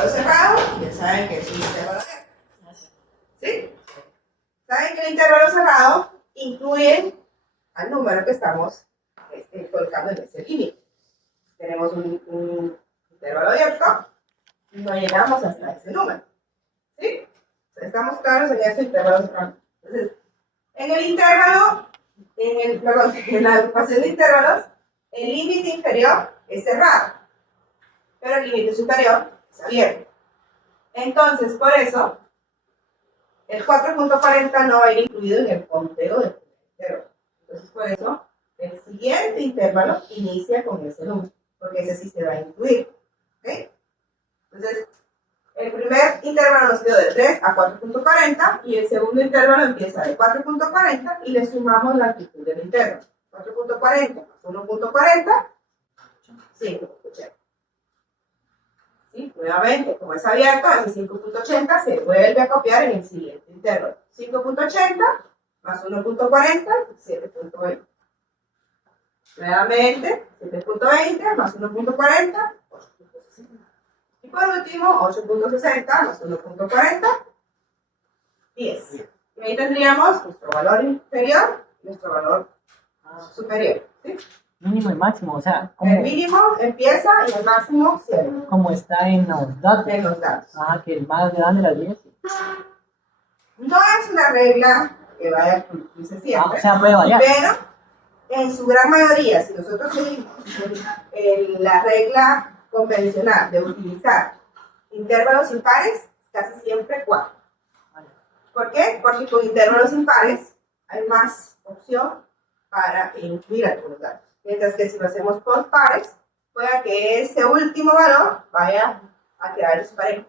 intervalo cerrado, ya saben que es un intervalo abierto. ¿Sí? Saben que el intervalo cerrado incluye al número que estamos colocando en ese límite. Tenemos un intervalo abierto y no llegamos hasta ese número. ¿Sí? Estamos claros en ese intervalo cerrado. Entonces, en el intervalo, en la agrupación de intervalos, el límite inferior es cerrado, pero el límite superior es abierto. Entonces, por eso, el 4.40 no va a ir incluido en el conteo del intervalo. Entonces, por eso, el siguiente intervalo inicia con ese número, porque ese sí se va a incluir. ¿Okay? Entonces, el primer intervalo nos quedó de 3 a 4.40 y el segundo intervalo empieza de 4.40 y le sumamos la amplitud del intervalo. 4.40 más 1.40, 5.80. ¿Sí? Nuevamente, como es abierto, ese 5.80 se vuelve a copiar en el siguiente intervalo. 5.80 más 1.40, 7.20. Nuevamente, 7.20 más 1.40, 8.60. Y por último, 8.60 más 1.40, 10. Y ahí tendríamos nuestro valor inferior y nuestro valor superior. ¿Sí? Mínimo y máximo, o sea, el mínimo empieza y el máximo 0. Como está en los datos. En los datos. Ah, que el más grande era 10. No es una regla que vaya a cumplirse siempre. O sea, puede variar. Pero en su gran mayoría, si nosotros seguimos la regla convencional de utilizar intervalos impares, casi siempre 4. ¿Por qué? Porque con intervalos impares hay más opción para incluir algunos datos. Mientras que si lo hacemos por pares, pueda que ese último valor vaya a quedar disparejo.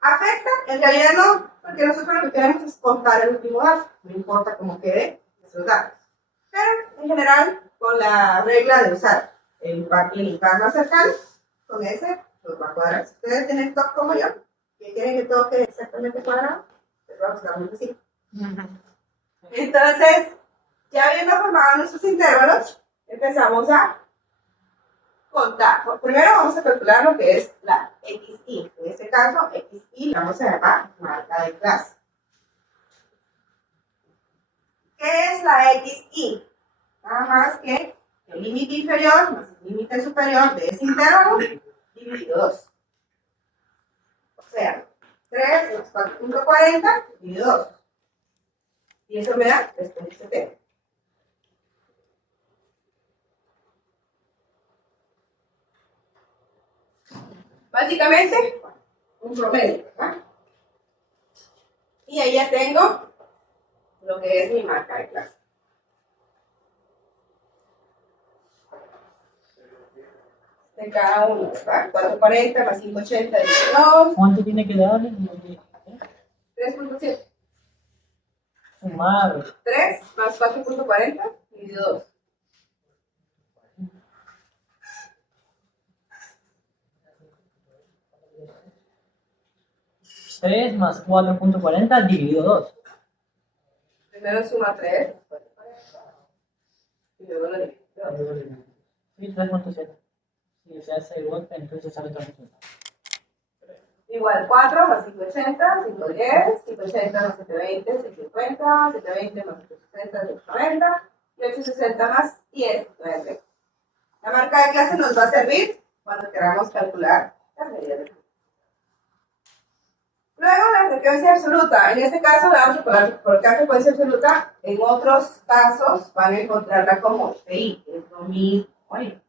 ¿Afecta? En realidad no, porque nosotros lo que queremos es contar el último dato, no importa cómo quede esos datos. Pero en general, con la regla de usar el impar y el impar más cercano, con ese nos va a cuadrar. Si ustedes tienen TOC como yo, que quieren que todo quede exactamente cuadrado, les va a gustar muy así. Entonces, ya habiendo formado nuestros intervalos, empezamos a contar. Primero vamos a calcular lo que es la XI. En este caso, XI la vamos a llamar marca de clase. ¿Qué es la XI? Nada más que el límite inferior más el límite superior de ese intervalo dividido 2. O sea, 3 más 4.40 dividido 2. Y eso me da 3.70. Básicamente, un promedio, ¿verdad? Y ahí ya tengo lo que es mi marca de clase. De cada uno, ¿verdad? 440 más 580 dividido 2. ¿Cuánto tiene que darle? 3.7. Sumar. 3 más 4.40 dividido 2. ¿3 más 4.40 dividido 2? Primero suma 3. Y luego lo divide. Sí, 3.7. Si se hace igual, entonces sale 3.7. Igual 4 más 580, 510, 580 más 720, 650, 720 más 860, 890 y 860 más 10, 9. La marca de clase nos va a servir cuando queramos calcular las medidas de. Luego la frecuencia absoluta, en este caso la vamos a colocar frecuencia absoluta, en otros casos van a encontrarla como FI, que es lo mismo. Oye,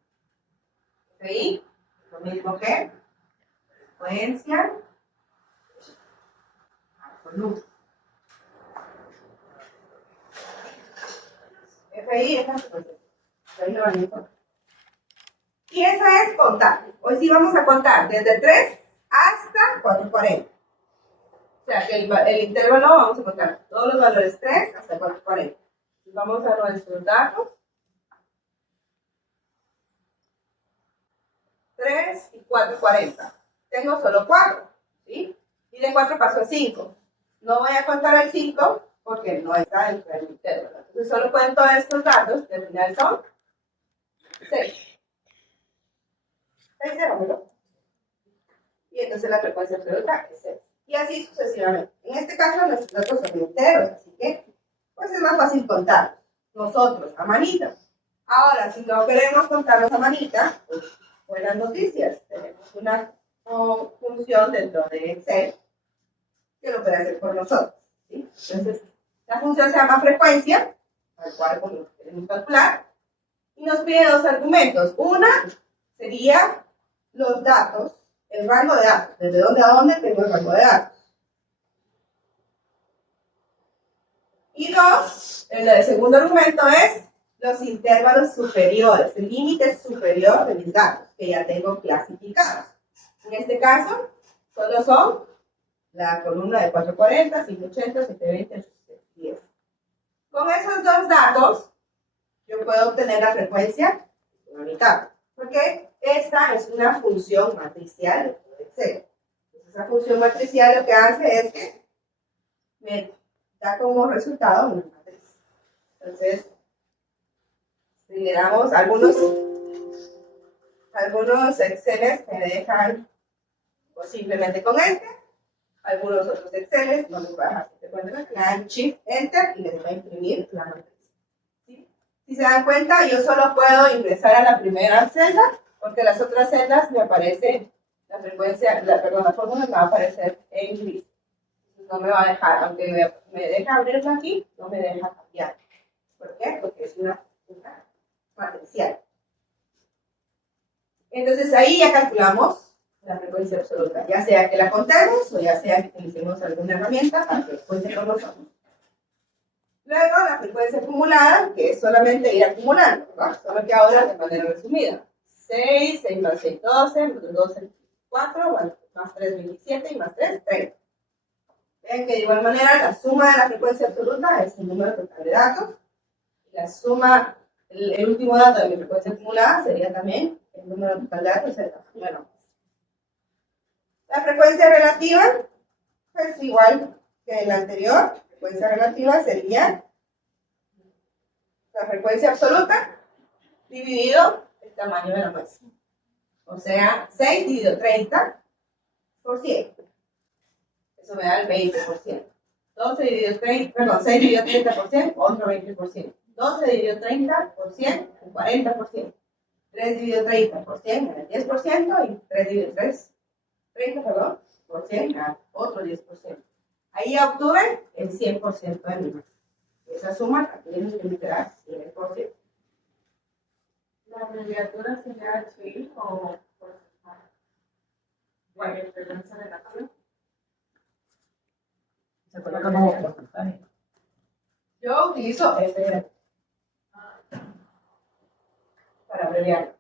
FI es lo mismo que frecuencia absoluta. FI es la frecuencia. Ahí lo van a encontrar. Y eso es contar. Hoy sí vamos a contar desde 3 hasta 440. O sea, que el intervalo vamos a contar todos los valores 3 hasta 440. Vamos a nuestros datos. 3 y 440. Tengo solo 4, ¿sí? Y de 4 paso a 5. No voy a contar el 5 porque no está dentro del intervalo. Entonces solo cuento estos datos, que al final son 6. 6 déjamelo. y entonces la frecuencia absoluta es 0. Y así sucesivamente. En este caso nuestros datos son enteros, así que pues es más fácil contar nosotros a manita. Ahora, si no queremos contarlos a manita, pues buenas noticias. Tenemos una función dentro de Excel que lo puede hacer por nosotros, ¿sí? Entonces, la función se llama frecuencia, al cual como queremos calcular, y nos pide dos argumentos. Una sería los datos, el rango de datos, desde dónde a dónde tengo el rango de datos. Y dos, el segundo argumento es los intervalos superiores, el límite superior de mis datos, que ya tengo clasificados. En este caso, solo son la columna de 440, 580, 720, 810. Con esos dos datos, yo puedo obtener la frecuencia de mitad, porque esta es una función matricial de Excel. Entonces, esa función matricial lo que hace es que me da como resultado una matriz. Entonces, si le damos algunos Exceles me dejan pues, simplemente con Enter, algunos otros Exceles no les voy a dejar que le dan Shift Enter y les va a imprimir la matriz. ¿Sí? Si se dan cuenta, yo solo puedo ingresar a la primera celda, porque las otras celdas me aparece la frecuencia, la fórmula me va a aparecer en gris. No me va a dejar, aunque me deja abrirla aquí, no me deja cambiar. ¿Por qué? Porque es una matricial. Entonces ahí ya calculamos la frecuencia absoluta, ya sea que la contemos o ya sea que utilicemos alguna herramienta para que cuente con nosotros. Luego la frecuencia acumulada, que es solamente ir acumulando, ¿no? Solo que ahora de manera resumida. 6, 6 más 6, 12, más 12, 4, más 3, 27 y más 3, 30. Vean que de igual manera la suma de la frecuencia absoluta es el número total de datos. Y la suma, el último dato de mi frecuencia acumulada sería también el número total de datos. Bueno, la frecuencia relativa, pues igual que la anterior, la frecuencia relativa sería la frecuencia absoluta dividido el tamaño de la muestra. O sea, 6 dividido 30 por 100. Eso me da el 20%. 12 dividido 30, perdón, 6 dividido 30%, otro 20%. 12 dividido 30 por 100, el 40%. 3 dividido 30 por 100, el 10%. Y 3 dividido 30, perdón, por 100, otro 10%. Ahí ya obtuve el 100% de mi muestra. Esa suma también es literal 100%. ¿La abreviatura sería HI o porcentaje? ¿Cuál frecuencia relativa? Se coloca como porcentaje. Yo utilizo FR para abreviar.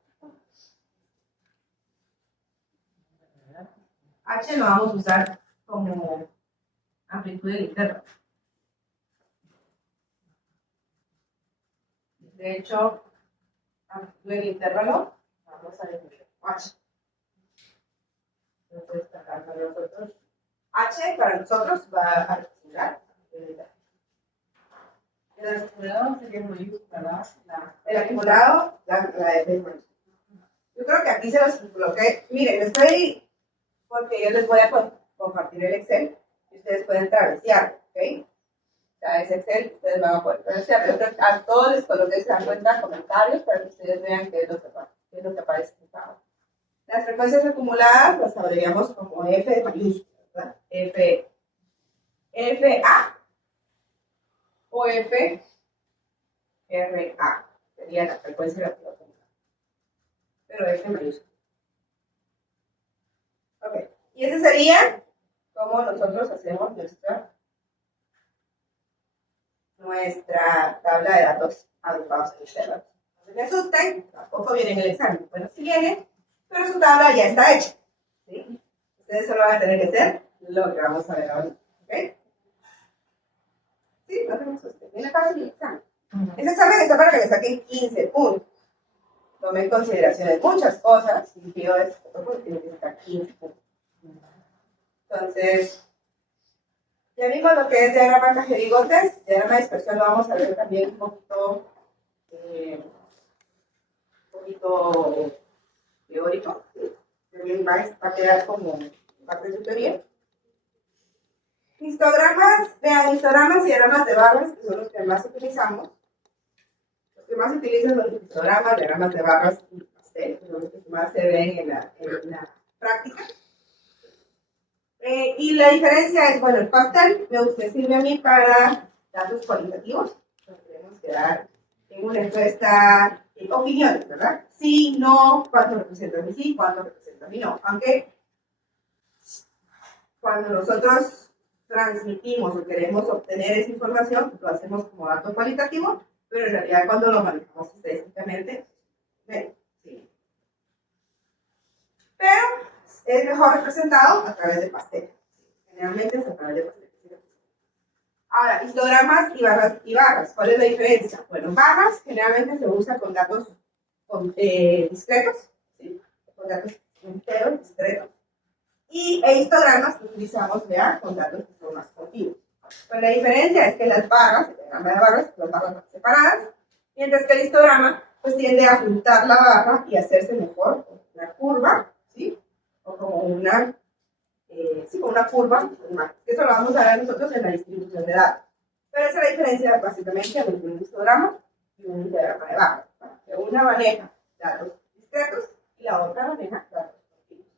H lo vamos a usar como amplitud del intervalo. De hecho, amplitud del intervalo, vamos a definir H. Entonces, para nosotros, H para nosotros va a representar el intervalo. El acumulado sería mayúscula, El acumulado, la F es mayúscula. Yo creo que aquí se los coloqué. Miren, estoy, porque yo les voy a compartir el Excel y ustedes pueden travesear, ¿ok? O sea, ese Excel ustedes van a poder travesear. Yo creo que a todos les coloqué, se dan cuenta, comentarios para que ustedes vean qué es lo que aparece en cada uno. Las frecuencias acumuladas las abreviamos como F de mayúscula, ¿verdad? FA o FRA sería la frecuencia relativa acumulada. Pero F mayúscula. Ok, y ese sería como nosotros hacemos nuestra tabla de datos agrupados en Excel. No se asusten, tampoco viene en el examen. Bueno, sí viene, pero su tabla ya está hecha. ¿Sí? Ustedes solo van a tener que hacer lo que vamos a ver ahora. ¿Ok? Sí, no se asusten. Viene fácil el examen. Ese examen está para que le saquen 15 puntos. Tome en consideración muchas cosas y pido esto, porque tiene que sacar 15 puntos. Entonces, ya vimos lo que es diagrama Cajeri-Gotes. Diagrama de dispersión lo vamos a ver también un poquito teórico. ¿Sí? también va a quedar como parte de su teoría. Histogramas, vean, histogramas y diagramas de barras, que son los que más utilizamos. Los que más se utilizan son los histogramas, diagramas de barras y pastel, que son los que más se ven en la práctica. Y la diferencia es, bueno, el pastel me sirve a mí para datos cualitativos. Tenemos que dar en una encuesta opiniones, ¿verdad? Sí, no, cuánto representa mi sí, cuánto representa mi no. Aunque cuando nosotros transmitimos o queremos obtener esa información, lo hacemos como dato cualitativo, pero en realidad cuando lo manejamos estadísticamente, sí. Pero es mejor representado a través de pastel. Generalmente es a través de pastel. Ahora, histogramas y barras. ¿Cuál es la diferencia? Bueno, barras generalmente se usa con datos discretos, ¿sí? Con datos enteros, discretos. Y histogramas que utilizamos ya con datos que son más continuos. Pues la diferencia es que las barras, el diagrama de barras, las barras van separadas, mientras que el histograma pues tiende a juntar la barra y hacerse mejor una curva, ¿sí? O como una, como una curva. Eso lo vamos a ver nosotros en la distribución de datos. Pero esa es la diferencia básicamente entre un histograma y un diagrama de barras. Que una maneja datos discretos y la otra maneja datos continuos.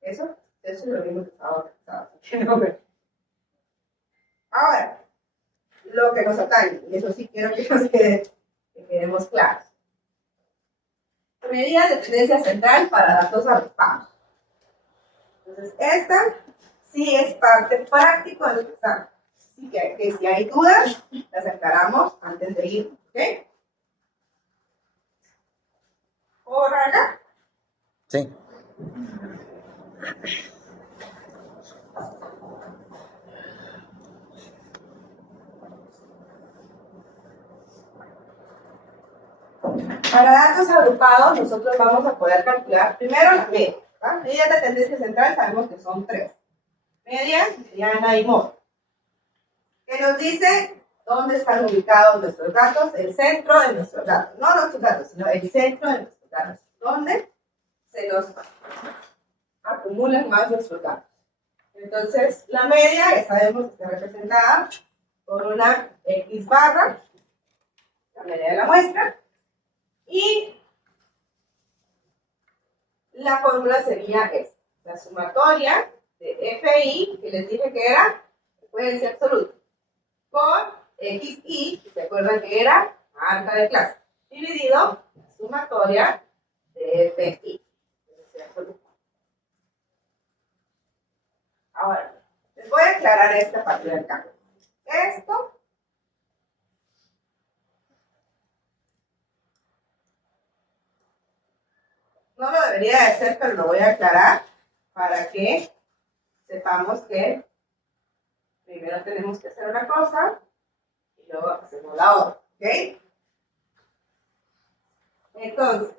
Eso es lo mismo que estaba haciendo. Ahora, lo que nos atañe, y eso sí quiero que nos quedemos claros. Medida de tendencia central para datos agrupados. Entonces, esta sí es parte práctica de lo que estamos. Así que si hay dudas, las aclaramos antes de ir. ¿Ok? ¿Puedo borrar acá? Sí. Para datos agrupados, nosotros vamos a poder calcular primero la media. ¿Va? Medidas de tendencia central sabemos que son 3. Media, mediana y modo. Que nos dice dónde están ubicados nuestros datos, el centro de nuestros datos. No nuestros datos, sino el centro de nuestros datos. ¿Dónde se nos acumulan más nuestros datos? Entonces, la media, ya sabemos que está representada por una X barra, la media de la muestra, y la fórmula sería esta, la sumatoria de FI, que les dije que era frecuencia absoluta, por XI, que se acuerdan que era marca de clase, dividido la sumatoria de FI. Ahora, les voy a aclarar esta parte de acá. Esto no lo debería de hacer, pero lo voy a aclarar para que sepamos que primero tenemos que hacer una cosa y luego hacemos la otra. ¿Ok? Entonces,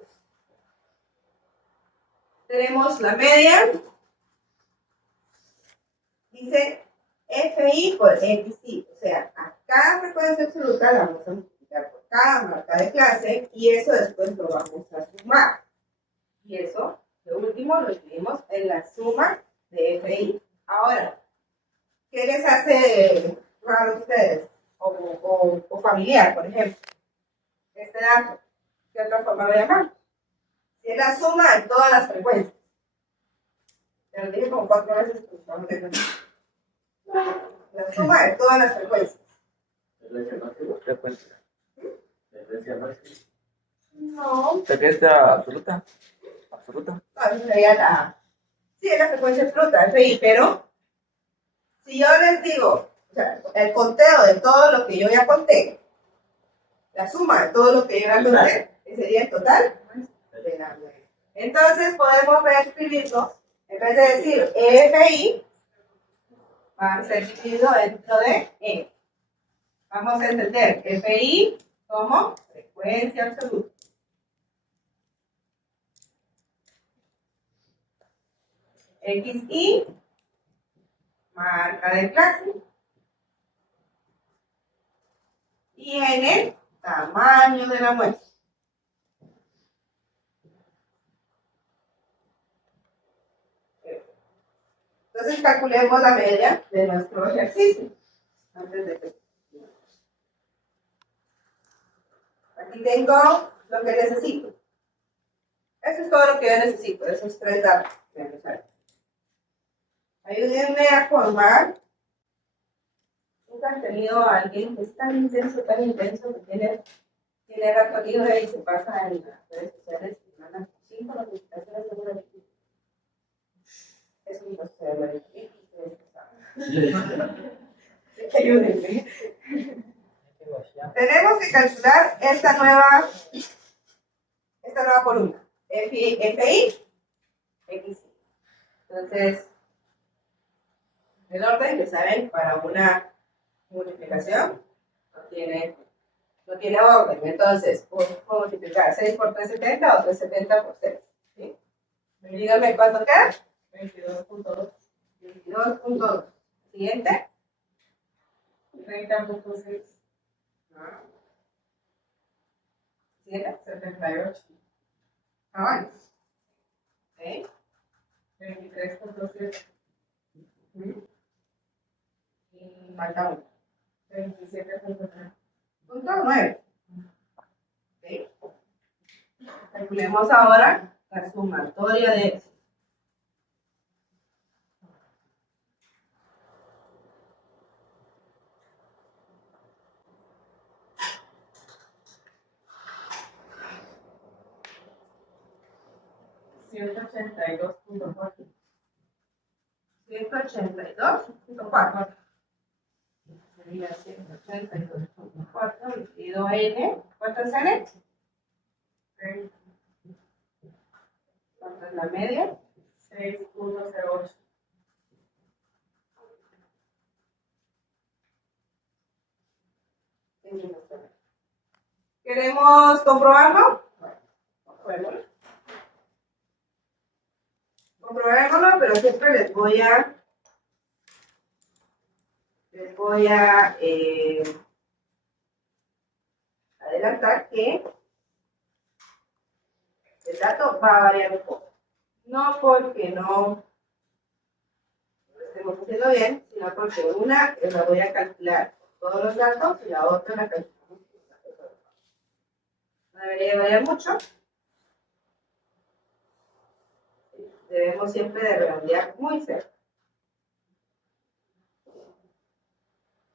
tenemos la media. Dice FI por XI. O sea, a cada frecuencia absoluta la vamos a multiplicar por cada marca de clase y eso después lo vamos a sumar. Y eso, lo último, lo escribimos en la suma de FI. Ahora, ¿qué les hace raro a ustedes? O familiar, por ejemplo. Este dato, ¿qué otra forma lo llamamos? Si es la suma de todas las frecuencias. Te lo dije como 4 veces. La suma de todas las frecuencias. Frecuencia. No. Frecuencia absoluta. Absoluta. No, esa sería la... Sí, es la frecuencia absoluta, FI, pero si yo les digo, o sea, el conteo de todo lo que yo ya conté, la suma de todo lo que yo ya conté, sería el total de la media. Entonces podemos reescribirlo, en vez de decir FI, va a ser dividido dentro de N. Vamos a entender FI como frecuencia absoluta. XI, marca de clase. Y N, tamaño de la muestra. Entonces calculemos la media de nuestro ejercicio. Antes de que... Aquí tengo lo que necesito. Eso es todo lo que yo necesito, esos 3 datos. Ayúdenme a formar. Nunca han tenido a alguien que es tan intenso, que tiene rato libre y se pasa en las redes sociales y manda 5 notificaciones seguramente. Es un proceso de ayúdenme. Tenemos que calcular esta nueva columna. FI, XI. Entonces, el orden que saben para una multiplicación no tiene orden. Entonces, puedo multiplicar 6 por 370 o 370 por 6. ¿Sí? Díganme cuánto queda. 22.2. 22.2. Siguiente. 30.6. Siguiente. 78. Ah, ¿sí? 23.7. Y falta uno. 27.9. Punto 9. ¿Sí? Calculemos ahora la sumatoria de... $182.4. 182.4. Sería 182.4 dividido n. ¿Cuánto es n? ¿Cuánto es la media? 6.08. ¿Queremos comprobarlo? Bueno, comprobémoslo, pero siempre les voy a adelantar que el dato va a variar un poco. No porque no lo estemos haciendo bien, sino porque una la voy a calcular con todos los datos y la otra la calculamos con los datos. No debería variar mucho. Debemos siempre de redondear muy cerca.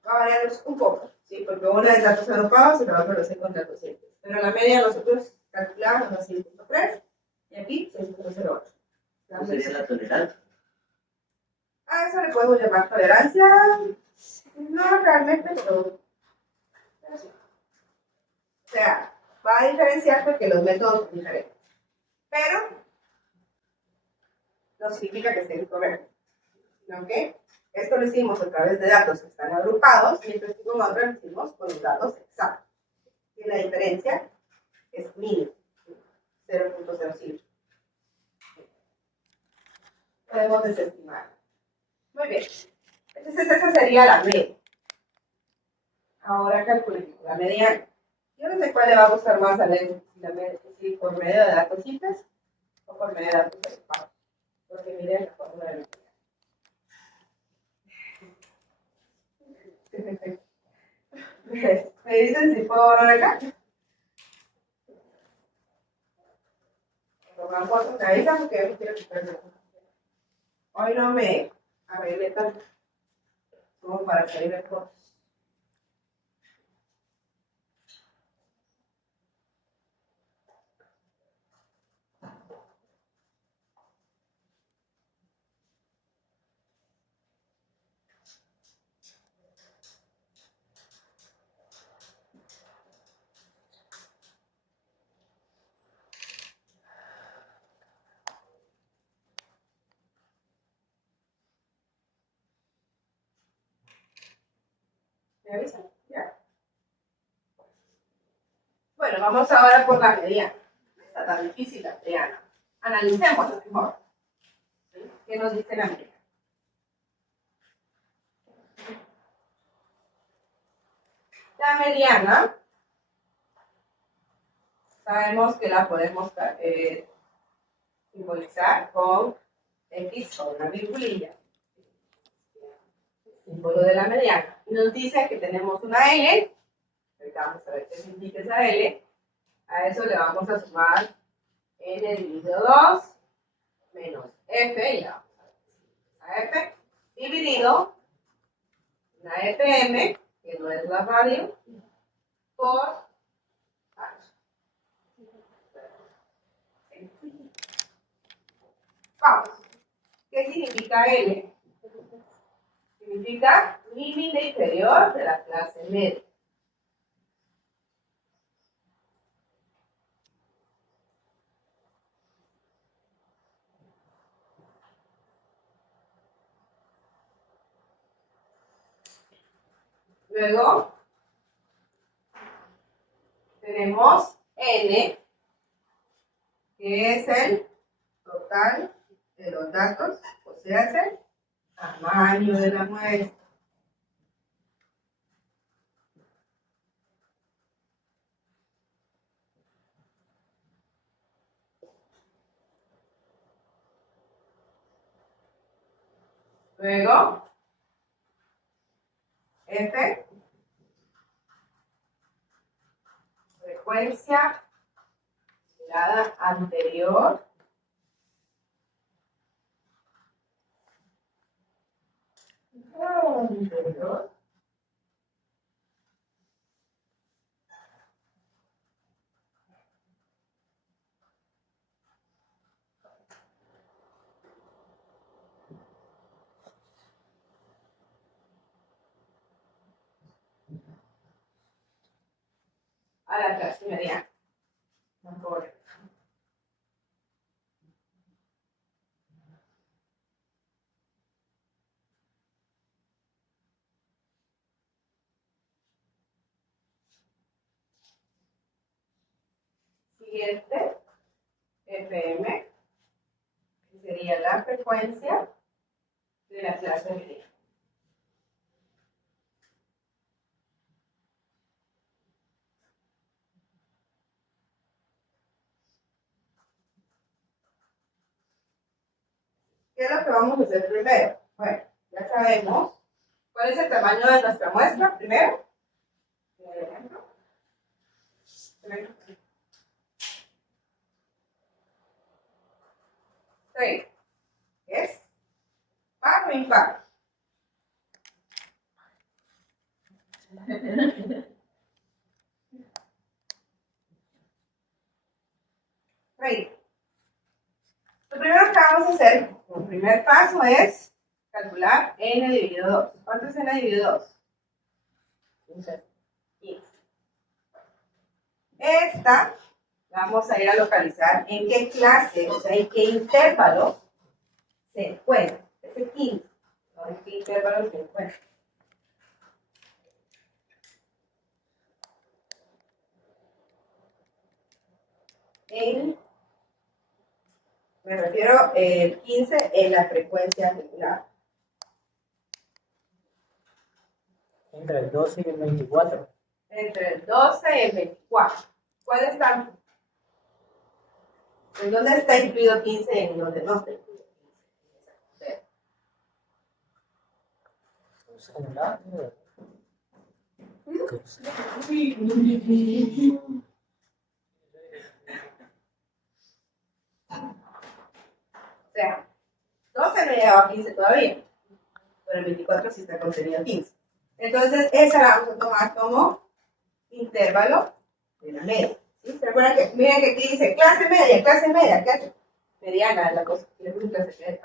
Va a variar un poco, ¿sí? Porque una es datos agrupados y la otra los contratos simples. Pero la media nosotros calculamos a 6.3 y aquí 6.08. ¿Cuál sería la tolerancia? A eso le podemos llamar tolerancia. No realmente, pero sí. O sea, va a diferenciar porque los métodos son diferentes. Pero no significa que estén correctos. ¿Ok? Esto lo hicimos a través de datos que están agrupados, mientras que con otros lo hicimos con los datos exactos. Y la diferencia es mínima, 0.05. Podemos desestimar. Muy bien. Entonces esa sería la media. Ahora calculemos la mediana. Yo no sé cuál le va a gustar más a Len, si por medio de datos simples o por medio de datos agrupados. Porque miren la fórmula de la mediana. ¿Me dicen si puedo borrar acá? Vamos, me avisan porque yo no quiero quitarme. Hoy no me arreglé tanto como para salir de fotos. ¿Me avisan? ¿Ya? Bueno, vamos ahora por la mediana. No está tan difícil la mediana. Analicémosla mejor. ¿Sí? ¿Qué nos dice la mediana? La mediana, sabemos que la podemos simbolizar con X o una virgulilla. símbolo de la mediana. Y nos dice que tenemos una L. Ahorita vamos a ver qué significa esa L. A eso le vamos a sumar N dividido 2 menos F, ya vamos a ver, a F, dividido la FM, que no es la radio, por H. Vamos. ¿Qué significa L? Significa límite inferior de la clase media. Luego tenemos N, que es el total de los datos, o sea, es el tamaño de la muestra. Luego, F, frecuencia mirada anterior a la clase mediana. Por siguiente, FM, que sería la frecuencia de la clase mediana. ¿Qué es lo que vamos a hacer primero? Bueno, ya sabemos cuál es el tamaño de nuestra muestra primero. Por ejemplo. 3. ¿Es par o impar? Right. Lo primero que vamos a hacer, el primer paso es calcular n dividido 2. ¿Cuánto es n dividido 2? 15. Esta vamos a ir a localizar en qué clase, o sea, en qué intervalo se encuentra. Este 15. ¿No? ¿En qué intervalo se encuentra? Me refiero el 15 en la frecuencia angular. Entre el 12 y el 24. Entre el 12 y el 24. ¿Cuál está? ¿En dónde está incluido 15 y en dónde no está incluido 15? O sea, 12 no llegaba a 15 todavía, pero el 24 sí está contenido 15. Entonces, esa la vamos a tomar como intervalo de la media. ¿Sí? ¿Se acuerdan que, miren que aquí dice clase media, clase mediana es la cosa, clase media.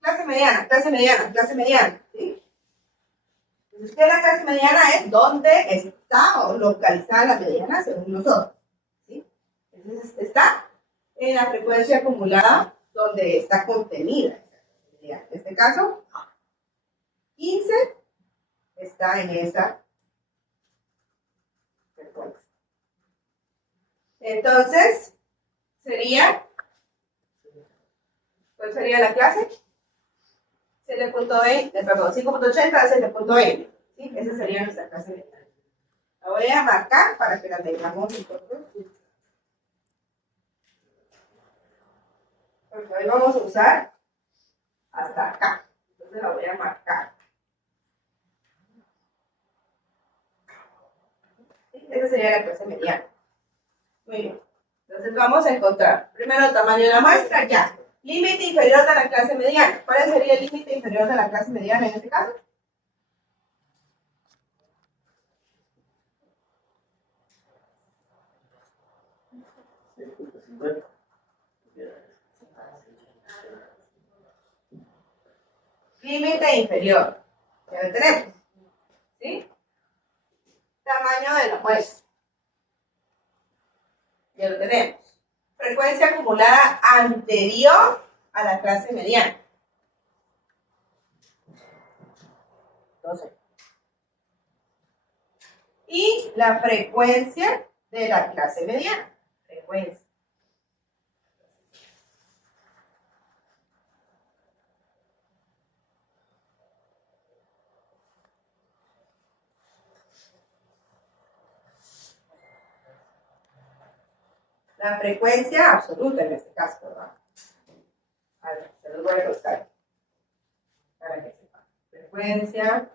Clase mediana, clase mediana, clase mediana, ¿sí? Entonces, ¿qué es la clase mediana? Es donde está o localizada la mediana según nosotros, ¿sí? Entonces, está en la frecuencia acumulada donde está contenida. En este caso, 15 está en esa frecuencia. Entonces, sería, ¿cuál sería la clase? 7.20, perdón, 5.80 a 7.20. ¿Sí? Esa sería nuestra clase mental. La voy a marcar para que la tengamos nosotros. Porque hoy vamos a usar hasta acá. Entonces la voy a marcar. Esa sería la clase mediana. Muy bien. Entonces vamos a encontrar primero el tamaño de la muestra, ya. Límite inferior de la clase mediana. ¿Cuál sería el límite inferior de la clase mediana en este caso? Límite inferior. Ya lo tenemos. ¿Sí? Tamaño de la muestra. Ya lo tenemos. Frecuencia acumulada anterior a la clase mediana. 12. Y la frecuencia de la clase mediana. Frecuencia. La frecuencia absoluta en este caso, ¿verdad? A ver, se los voy a colocar para que sepan. Frecuencia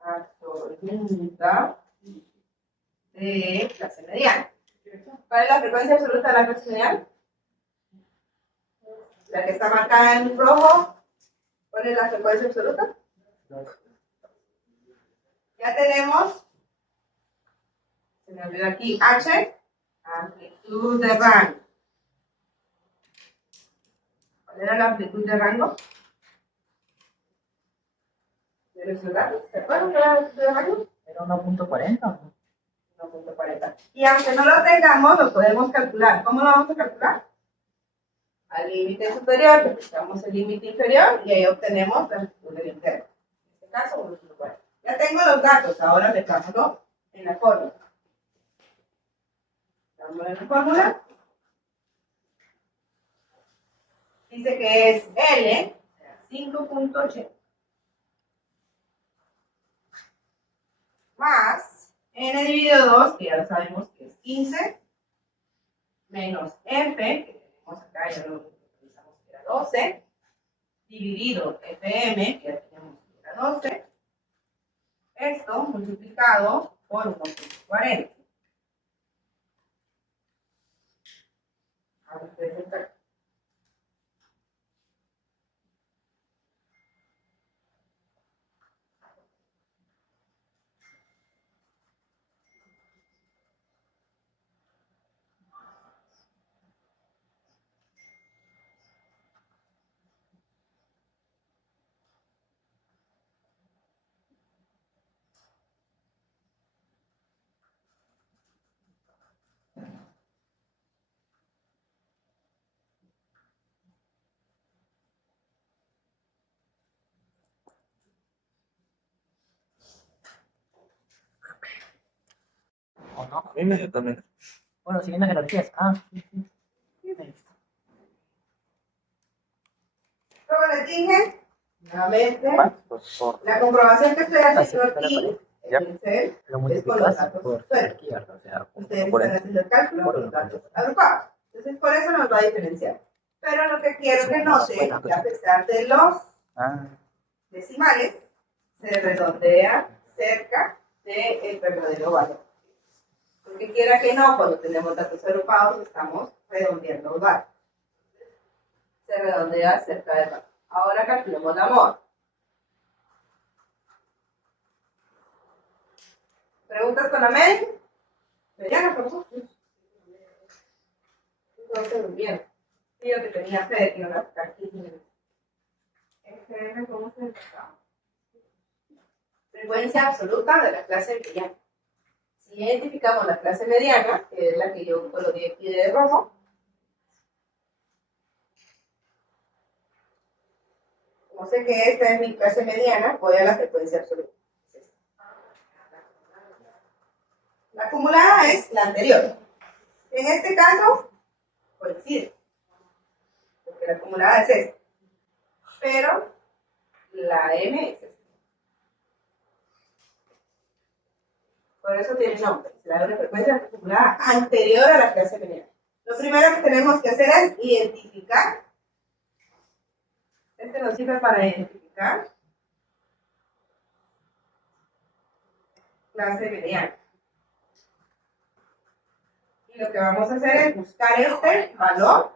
absoluta de clase mediana. ¿Cuál es la frecuencia absoluta de la clase mediana? La que está marcada en rojo. ¿Cuál es la frecuencia absoluta? Ya tenemos, se me olvidó aquí, H, amplitud de rango. ¿Cuál era la amplitud de rango? ¿De los datos? ¿Se acuerdan de la amplitud de rango? Era 1.40. 1.40. Y aunque no lo tengamos, lo podemos calcular. ¿Cómo lo vamos a calcular? Al límite superior, le buscamos el límite inferior y ahí obtenemos la amplitud del interno. En este caso, 1.40. Ya tengo los datos, ahora metámoslo en la fórmula. Metámoslo en la fórmula. Dice que es L, 5.80, más N dividido 2, que ya lo sabemos que es 15, menos F, que tenemos acá, ya lo utilizamos que era 12, dividido FM, que ya teníamos que era 12, esto multiplicado por 1.40. Ahora ustedes están. ¿O no? A mí me dio también. Bueno, siguiendo jerarquías. Como les dije, nuevamente, Por la comprobación que estoy haciendo Así, aquí Ya. en Excel Lo es con los multiplicas datos por sueltos. jerarquía, o sea, Ustedes por están haciendo el cálculo por con los uno. datos agrupados. Entonces, por eso nos va a diferenciar. Pero lo que quiero que noten es que a pesar de los decimales, se redondea cerca del verdadero valor. Porque quiera que no, cuando tenemos datos agrupados, estamos redondeando los datos. Se redondea cerca del valor. Ahora calculemos la mol. ¿Preguntas con la media? Mediana, por favor. Entonces, bien. Sí, yo que tenía fe de que iban a sacar 15 minutos. ¿Cómo se empezaba? Frecuencia absoluta de la clase mediana. Si identificamos la clase mediana, que es la que yo coloqué aquí de rojo, como sé que esta es mi clase mediana, voy a la frecuencia absoluta. La acumulada es la anterior. En este caso, coincide, porque la acumulada es esta. Pero la M es esta. Por eso tiene nombre. Se da una frecuencia acumulada anterior a la clase mediana. Lo primero que tenemos que hacer es identificar. Este nos sirve para identificar clase mediana. Y lo que vamos a hacer es buscar este valor,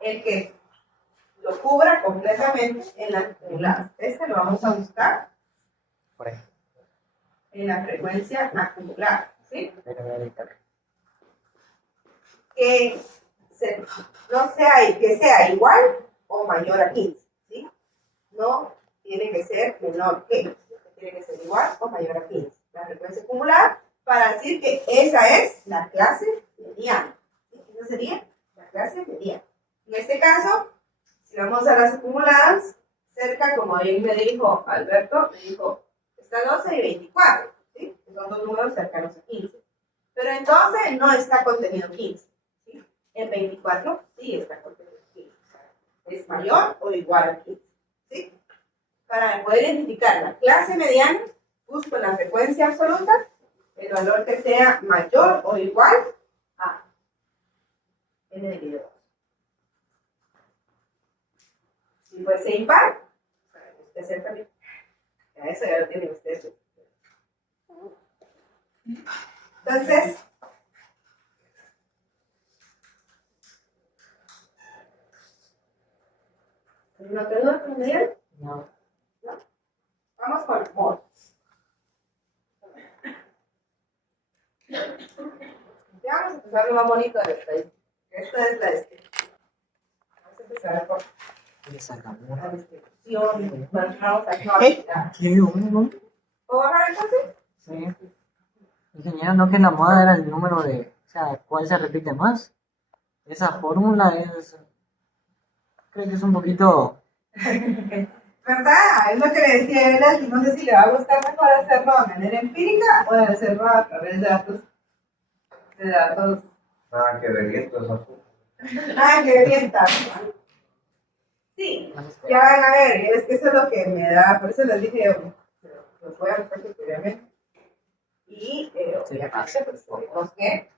el que lo cubra completamente en las acumuladas. Este lo vamos a buscar Por ahí. en la frecuencia acumulada, ¿sí? Ahí lo voy a editar. Que sea igual o mayor a 15, ¿sí? No tiene que ser menor que, tiene que ser igual o mayor a 15. La frecuencia acumulada para decir que esa es la clase mediana. ¿Sí? Esa sería la clase mediana. En este caso, si vamos a las acumuladas, cerca, como bien me dijo Alberto, me dijo, está 12 y 24, ¿sí? Son dos números cercanos a 15. Pero en 12 no está contenido 15, ¿sí? En 24 sí está contenido 15. Es mayor o igual a 15, ¿sí? Para poder identificar la clase mediana, busco la frecuencia absoluta, el valor que sea mayor o igual a n dividido 2. Si fuese impar, usted cerca también. Eso ya lo tienen ustedes. Entonces, ¿no te dudas con Miguel? No. Vamos con mod. Ya vamos a empezar lo más bonito de esta. Esta es la descripción. Vamos a empezar por Y sacamos. la descripción. Vamos a ¿Qué? ¿Uno? ¿Puedo bajar entonces? Sí. Ingeniero, ¿no que la moda era el número de, o sea, cuál se repite más? Esa fórmula es, creo que es un poquito, ¿Verdad? Es lo que le decía Ela, y no sé si le va a gustar mejor hacerlo de manera empírica o de hacerlo a través de datos. Nada que ver, esto es azul. Ah, qué bien, ¿no? Sí, ya van a ver, es que eso es lo que me da, por eso les dije, los voy a buscar posteriormente. Y obviamente, pues tenemos que,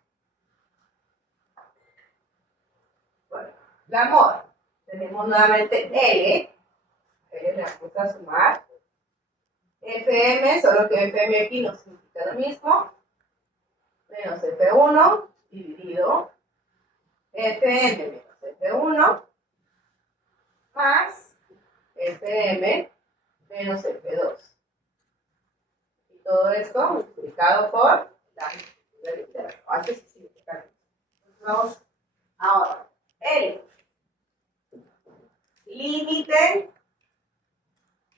bueno, la moda. Tenemos nuevamente L le vamos a sumar. FM, solo que FM aquí nos significa lo mismo, menos F1 dividido FM menos F1 más FM menos F2. Y todo esto multiplicado por la literatura. H sí significa. Vamos ahora. El límite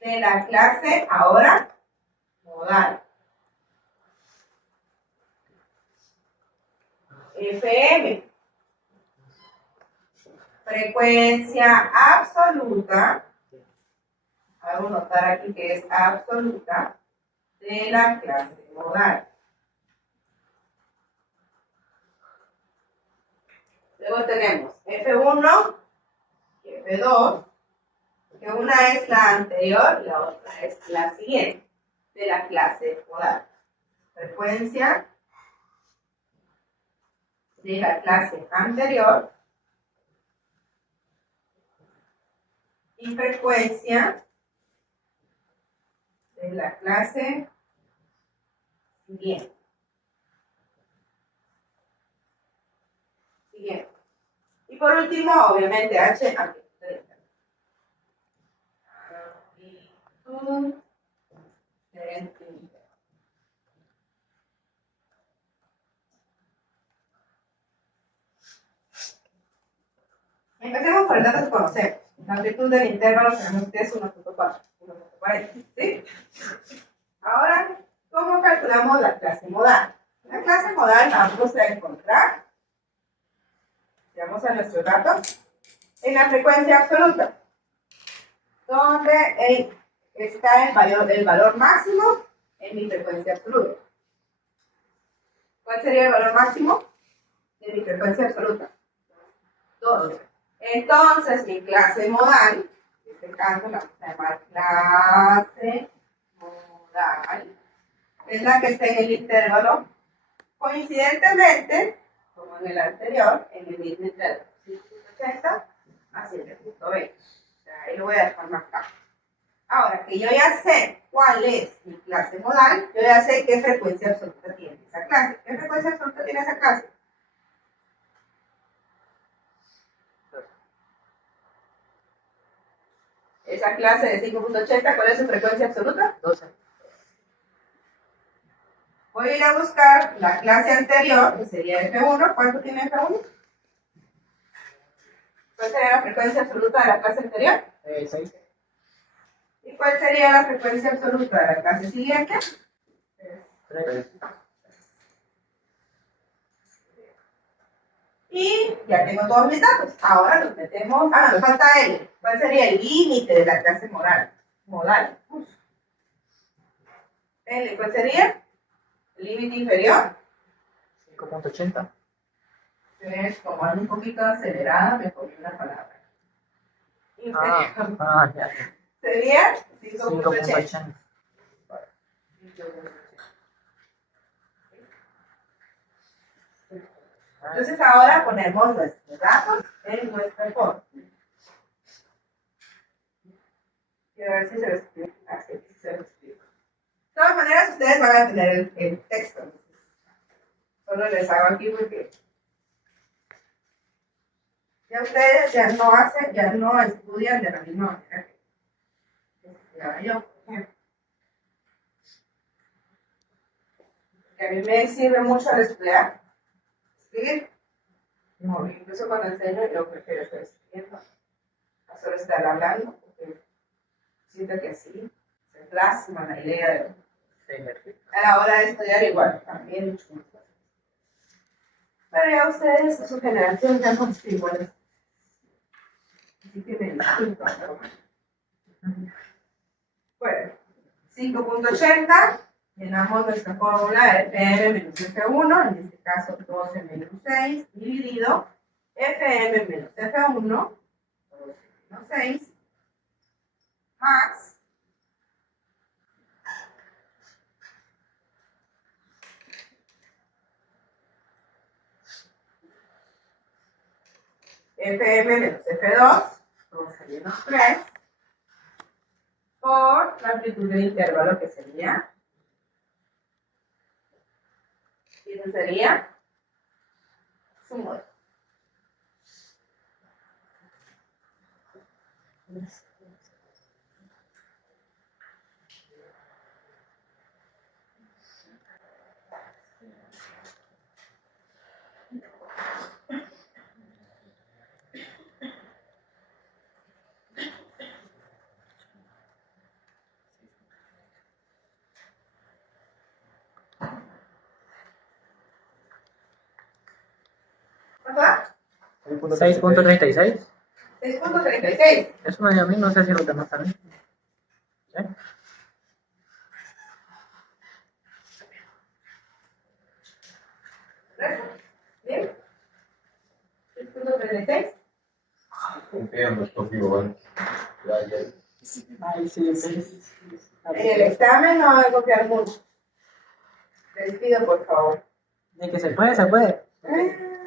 de la clase ahora modal. FM. Frecuencia absoluta. Hago notar aquí que es absoluta de la clase modal. Luego tenemos F1 y F2, que una es la anterior y la otra es la siguiente de la clase modal. Frecuencia de la clase anterior y frecuencia de la clase siguiente. Y por último, obviamente, H amplitud del intervalo. Amplitud del intervalo. Empecemos por el dato que conocemos. La amplitud del intervalo sabemos que es 1.4, 1.40, ¿sí? Ahora, ¿cómo calculamos la clase modal? La clase modal la vamos a encontrar, vamos a nuestros datos, en la frecuencia absoluta, donde está el valor máximo en mi frecuencia absoluta. ¿Cuál sería el valor máximo de mi frecuencia absoluta? 12. Entonces, mi clase modal, en este caso la vamos a llamar clase modal, es la que está en el intervalo, coincidentemente, como en el anterior, en el mismo intervalo, 6.80 a 7.20. O sea, ahí lo voy a dejar marcado. Ahora que yo ya sé cuál es mi clase modal, yo ya sé qué frecuencia absoluta tiene esa clase. ¿Qué frecuencia absoluta tiene esa clase? Esa clase de 5.80, ¿cuál es su frecuencia absoluta? 12. Voy a ir a buscar la clase anterior, que sería F1. ¿Cuánto tiene F1? ¿Cuál sería la frecuencia absoluta de la clase anterior? 6. ¿Y cuál sería la frecuencia absoluta de la clase siguiente? 3. Y ya tengo todos mis datos. Ahora nos metemos. Ah, no, me falta L. ¿Cuál sería el límite de la clase modal? L, ¿cuál sería? El límite inferior. 5.80. Es como ando un poquito acelerada, me cogí una palabra. Inferior. Ya. Sería 5.80. 5.80. Entonces ahora ponemos nuestros datos en nuestra forma. Quiero ver si se lo explico. Así que se lo explico. De todas maneras, ustedes van a tener el texto. Solo les hago aquí porque ya ustedes ya no estudian de la misma manera que estudiaba yo, por ejemplo. Que a mí me sirve mucho al estudiar. ¿Escribir? No, incluso cuando enseño yo prefiero estar escribiendo. No solo estar hablando, porque siento que así se plasma la idea de a la hora de estudiar igual, también mucho más fácil. Pero ya ustedes, su generación, ya no son iguales. Así que me disculpo. Bueno, 5.80, llenamos nuestra fórmula de FM menos F1, en este caso 12 menos 6, dividido FM menos F1, 12 menos 6, más FM menos F2, 12 menos 3, por la amplitud del intervalo que sería. Y eso sería su modelo. ¿Verdad? 6.36. 6.36. Eso me dio a mí, no sé si los demás también. ¿Sí? ¿Bien? 6.36. Confiamos contigo, ¿vale? Ay, sí, sí. En el examen no voy a copiar mucho. Les pido, por favor. De que se puede, se puede.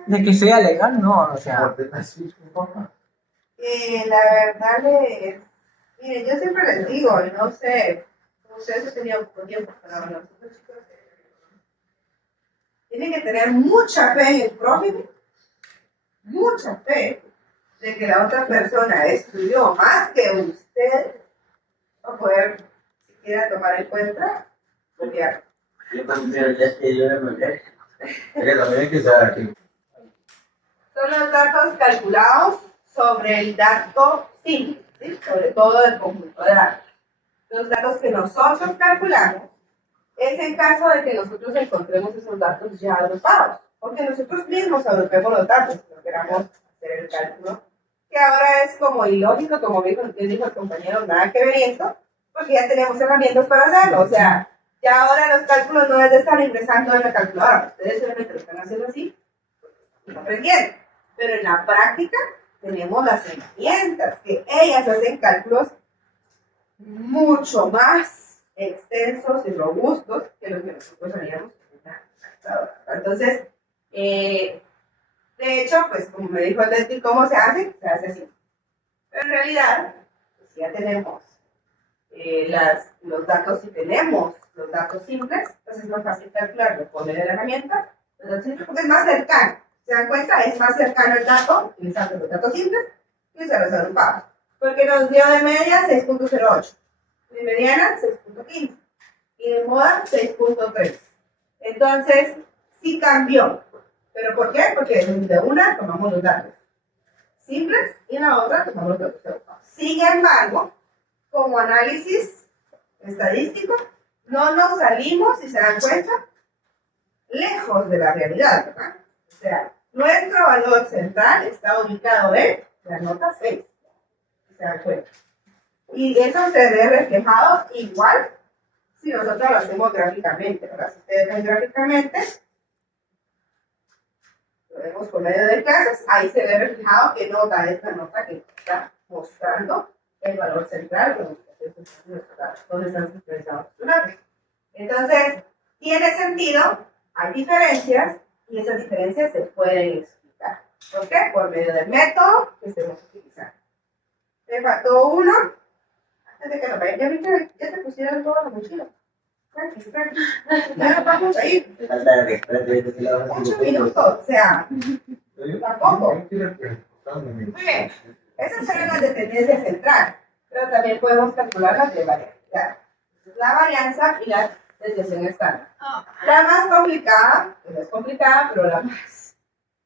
De que sea legal, no, o sea. La verdad es, miren, yo siempre les digo, no sé, ustedes han tenido poco tiempo, pero nosotros chicos tienen que tener mucha fe en el prójimo, mucha fe de que la otra persona estudió más que usted, para poder siquiera tomar en cuenta, copiar. Yo también ya que yo me ve. Es que también hay que estar aquí. Son los datos calculados sobre el dato simple, ¿sí? Sobre todo el conjunto de datos. Los datos que nosotros calculamos es en caso de que nosotros encontremos esos datos ya agrupados, porque nosotros mismos agrupemos los datos, no queramos hacer el cálculo, que ahora es como ilógico, como dijo el compañero, nada que ver esto, porque ya tenemos herramientas para hacerlo, o sea, ya ahora los cálculos no es de estar ingresando en la calculadora, ustedes solamente lo están haciendo así, están aprendiendo, pero en la práctica tenemos las herramientas, que ellas hacen cálculos mucho más extensos y robustos que los que nosotros haríamos en una calculadora. Entonces, de hecho, pues como me dijo el Leti, ¿cómo se hace? Se hace así. Pero en realidad, pues ya tenemos los datos, y tenemos los datos simples, pues es más fácil calcularlo, poner la herramienta, los datos simples, porque es más cercano. ¿Se dan cuenta? Es más cercano el dato, utilizando los datos simples, que usar los agrupados. Porque nos dio de media 6.08, de mediana 6.15 y de moda 6.3. Entonces, sí cambió. ¿Pero por qué? Porque de una tomamos los datos simples y en la otra tomamos los datos. Sin embargo, como análisis estadístico, no nos salimos, si se dan cuenta, lejos de la realidad, ¿verdad? O sea, nuestro valor central está ubicado en la nota 6, si se dan cuenta. Y eso se ve reflejado igual si nosotros lo hacemos gráficamente, ¿verdad? Si ustedes ven gráficamente, lo vemos por medio de clases, ahí se ve reflejado que nota esta nota que está mostrando el valor central donde están expresados los datos. Entonces, tiene sentido, hay diferencias y esas diferencias se pueden explicar. ¿Por qué? Por medio del método que estemos utilizando. Me faltó uno, antes de que lo vean, ya se pusieron todos los mochilos. Tranqui. Ya nos vamos a ir. Falta de respeto, yo te la voy a 8 minutos, o sea, tampoco. Muy Muy bien. Esas son las de tendencia central, pero también podemos calcular las de varianza. La varianza y la desviación estándar. La más complicada, pues es complicada, pero la más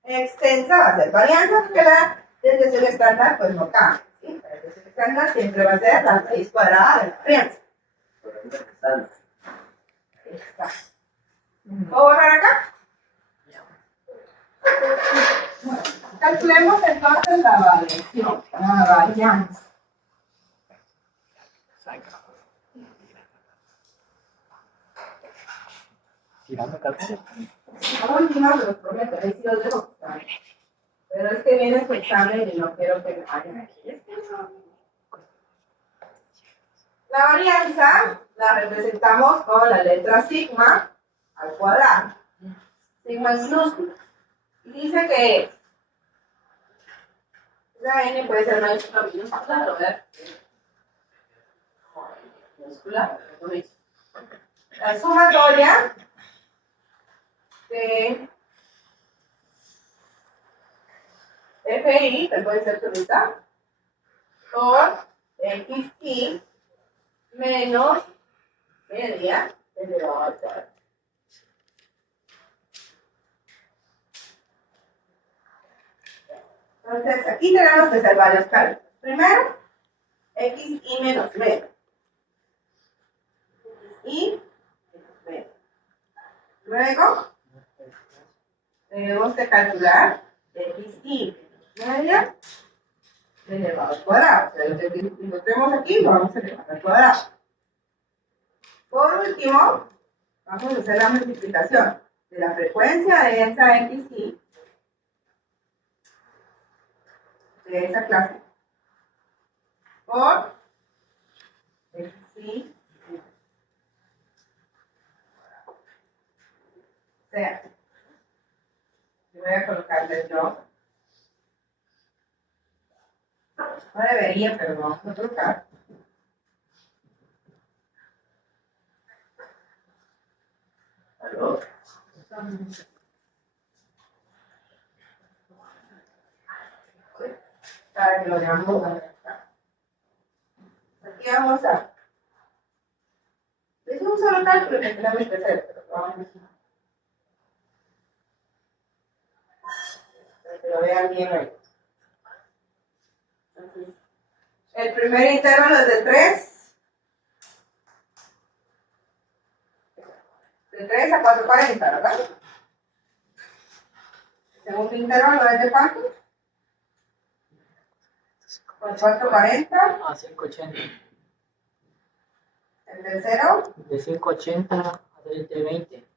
extensa va a ser varianza, porque la desviación estándar pues no cambia. ¿Sí? La desviación estándar siempre va a ser la raíz cuadrada de la varianza. Ahí está. ¿Puedo borrar acá? Bueno, calculemos entonces la variación, la varianza. Tirando cálculo. La última se los prometo, he sido de los exámenes. Pero es que viene su examen y no quiero que me vayan aquí. La varianza la representamos con la letra sigma al cuadrado. Sigma es minúscula. Y dice que la n puede ser mayúscula o minúscula, lo ver. Minúscula, la sumatoria de FI, que puede ser solita, por XI menos media elevado al cuadrado. Entonces, aquí tenemos que hacer varios cálculos. Primero, XI menos media. Y media. Luego, tenemos que calcular XI media elevado al cuadrado. O sea, lo que encontremos aquí lo vamos a elevar al cuadrado. Por último, vamos a hacer la multiplicación de la frecuencia de esa XI de esa clase por XI. O sea, yo voy a colocarle yo. No debería, pero vamos a colocar. ¿Aló? Para que lo veamos acá. Aquí vamos a. Es un solo cálculo que tenemos que hacer, pero vamos a hacer. Para que lo vean bien ahí. Entonces, el primer intervalo es de 3. De 3 a 4.40, ¿verdad? El segundo intervalo es de cuánto? Con 4.40. A 580. El tercero, De 580 a 720.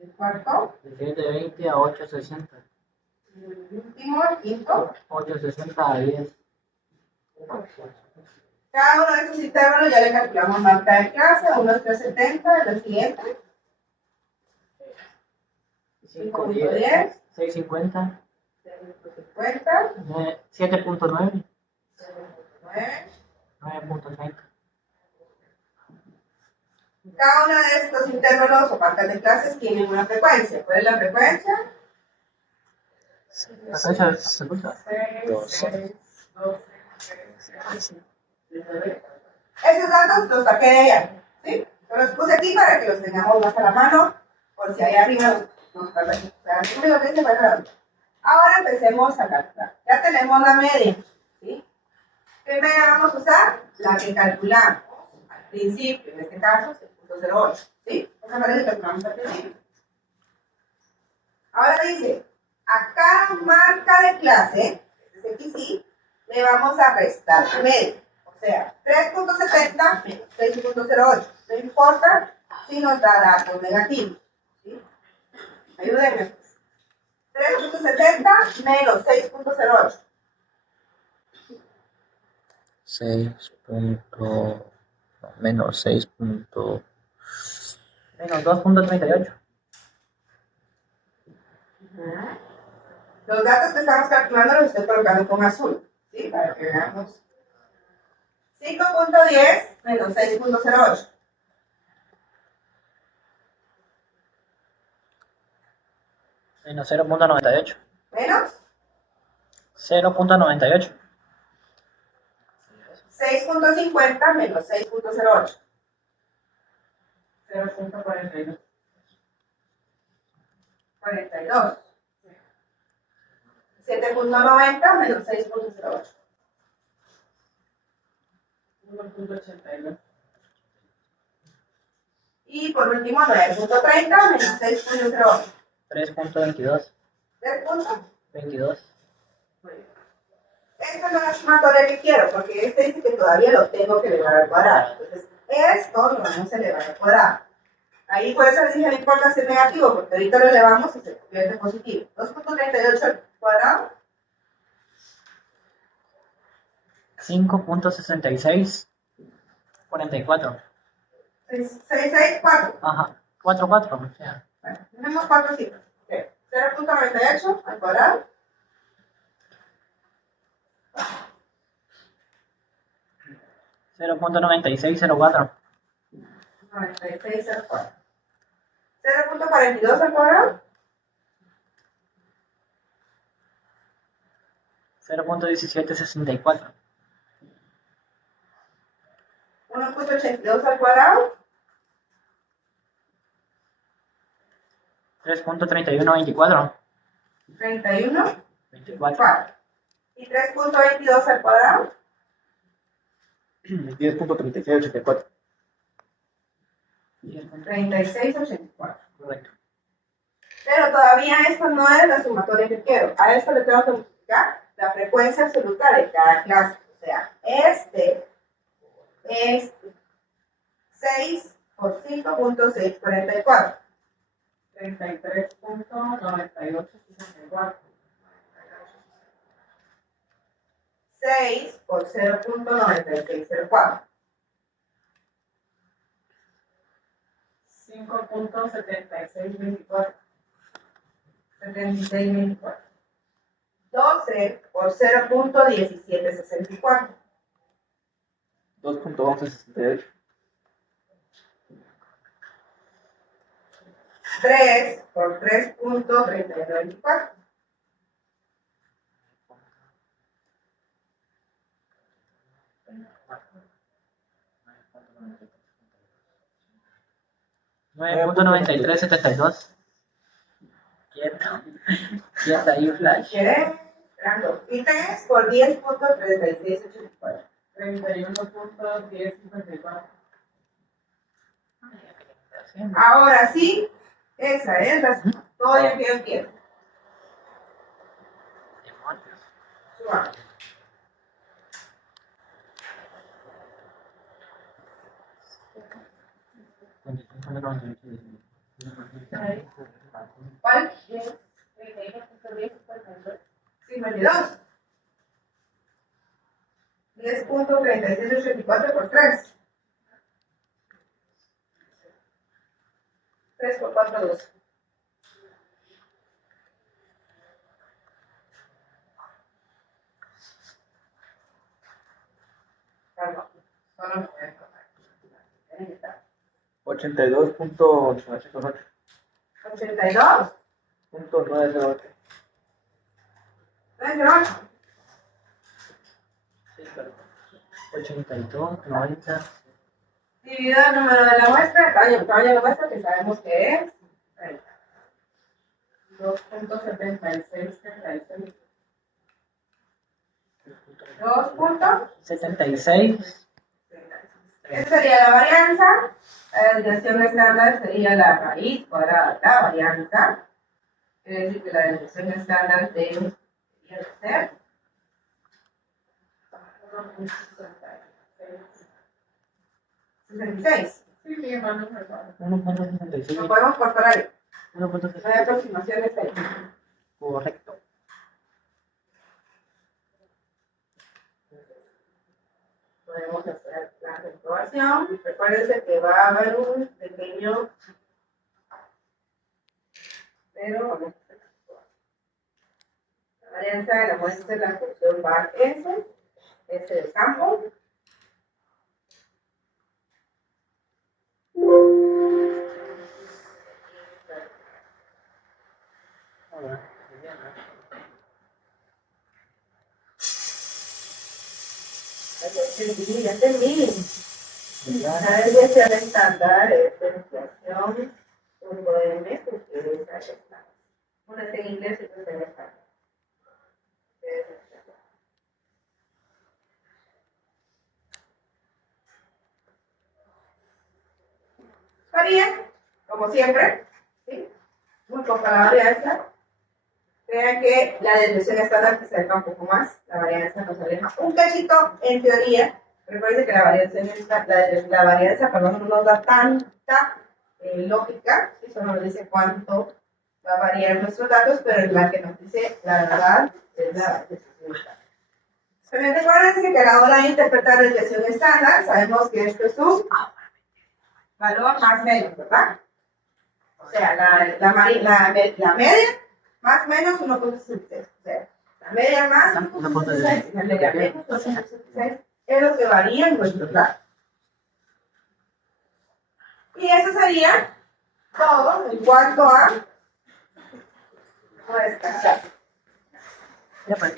el cuarto, De 720 a 860. el último, el quinto. 860 a 10. Cada uno de estos intervalos ya le calculamos marca de clase, uno es 370, el siguiente, 5.10, 650. 6.50, 7.9. 9. 9.30. Cada uno de estos intervalos o marcas de clases tienen una frecuencia. ¿Cuál es la frecuencia? La fecha se usa. 6, 6, 12, Esos datos los saqué de allá, ¿sí? Los puse aquí para que los tengamos más a la mano, por si ahí arriba nos perdemos. O sea, lo único que dice fue claro. Ahora empecemos a calcular. Ya tenemos la media, ¿sí? ¿Qué media vamos a usar? La que calculamos al principio, en este caso, 6.08, ¿sí? Esa media que calculamos al principio. Ahora dice, a cada marca de clase, este es XY, le vamos a restar la media. O sea, 3.70 menos 6.08. No importa si nos da datos negativos, ¿sí? Ayúdenme, pues. 3.70 menos 6.08. 6 punto... menos 6 punto... menos 2.38. Los datos que estamos calculando los estoy colocando con azul, ¿sí? Para que veamos. 5.10 menos 6.08. Menos 0.98. Menos 0.98. 6.50 menos 6.08. 0.42. 42. 7.90 menos 6.08. 1.82. Y por último 9.30 menos 6.08. 3.22. 3 puntos. 22. Esta no es la sumatoria que quiero, porque este dice que todavía lo tengo que elevar al cuadrado. Entonces, esto lo vamos a elevar al cuadrado. Ahí por eso les dije, no importa si es negativo, porque ahorita lo elevamos y se convierte en positivo. 2.38 al cuadrado. 5.66. 44. 664. Ajá. 44. O sea. Bueno, tenemos 4 cifras. 0.98 al cuadrado. 0.9604. 96 al cuadrado. 0.42 al cuadrado. 0.1764. 1.82 al cuadrado. 3.3124. 31. 24. 4. Y 3.22 al cuadrado. 10.3684. 36.84. Correcto. Pero todavía esto no es la sumatoria que quiero. A esto le tengo que multiplicar la frecuencia absoluta de cada clase. O sea, este es 6 por 5.644. 33.9864. 6 por 0.9604. 5.7624. 76.24. 12 por 0.1764. 2.1168. 3 por 3.3924. 9.9372. Quieto. Quieto ahí, Flash. ¿Quieres? Esperando. Y 3 por 10.3684. 31.1054. Ahora sí, esa es la sumatoria que yo quiero. Demonios. Sumamos. ¿Cuál? 52. 10.3684 por 3. 3 por 4, 12. Calma. Solo me voy a encontrar. Ahí está. 82.908. 82. 908. 908. Sí, claro. 182, 90. Dividido el número de la muestra, el tamaño de la muestra que sabemos que es 30. 2.7636. 2.76. 76. Esa sería la varianza. La desviación estándar sería la raíz cuadrada de la varianza. Quiere decir que la desviación estándar debería ser 66. Sí, mi hermano me va. 1.66. Lo podemos cortar ahí. No hay 1.66. aproximaciones ahí. Correcto. Podemos hacer la comprobación. Recuérdense que va a haber un pequeño. Pero vamos a hacer la varianza de la muestra de la función var S. S del campo. Ya terminé. La desviación estándar es desviación 1M, porque esa es la. Una es en inglés y otra es en español. Varía, como siempre, ¿sí? Muy poca la varianza. Vean que la desviación estándar se acerca un poco más, la varianza nos aleja un cachito en teoría. Recuerden que la varianza, perdón, no nos da tanta lógica, ¿sí? Eso nos dice cuánto va a variar nuestros datos, pero la que nos dice la verdad es la desviación estándar. Pero recuerden que a la hora de interpretar la desviación estándar, sabemos que esto es un valor más menos, ¿verdad? O sea, la media más menos 1.66. O sea, la media más 1.66 y la media menos 1.66 es lo que varía en nuestros datos. Y eso sería todo en cuanto a nuestra clase. Ya para